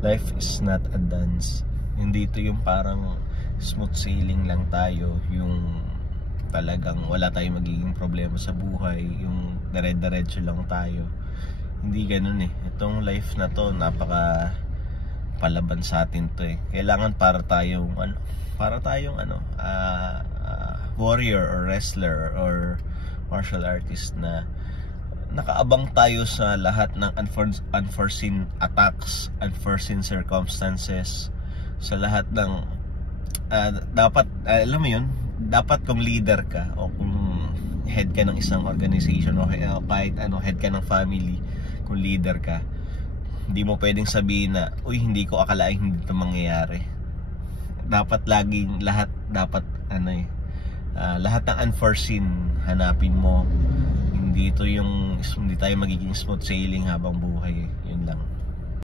life is not a dance. Hindi ito yung parang smooth sailing lang tayo, yung talagang wala tayong magiging problema sa buhay, yung dire-diretso lang tayo. Hindi ganun eh. Itong life na to, napaka palaban sa atin to eh. Kailangan para tayong warrior or wrestler or martial artist na nakaabang tayo sa lahat ng unforeseen attacks, unforeseen circumstances, sa lahat ng dapat, alam mo yun, dapat kung leader ka o kung head ka ng isang organization o kahit head ka ng family, kung leader ka, hindi mo pwedeng sabihin na, uy, hindi ko akalain hindi ito mangyayari. Dapat laging lahat ng unforeseen hanapin mo. Hindi tayo magiging smooth sailing habang buhay.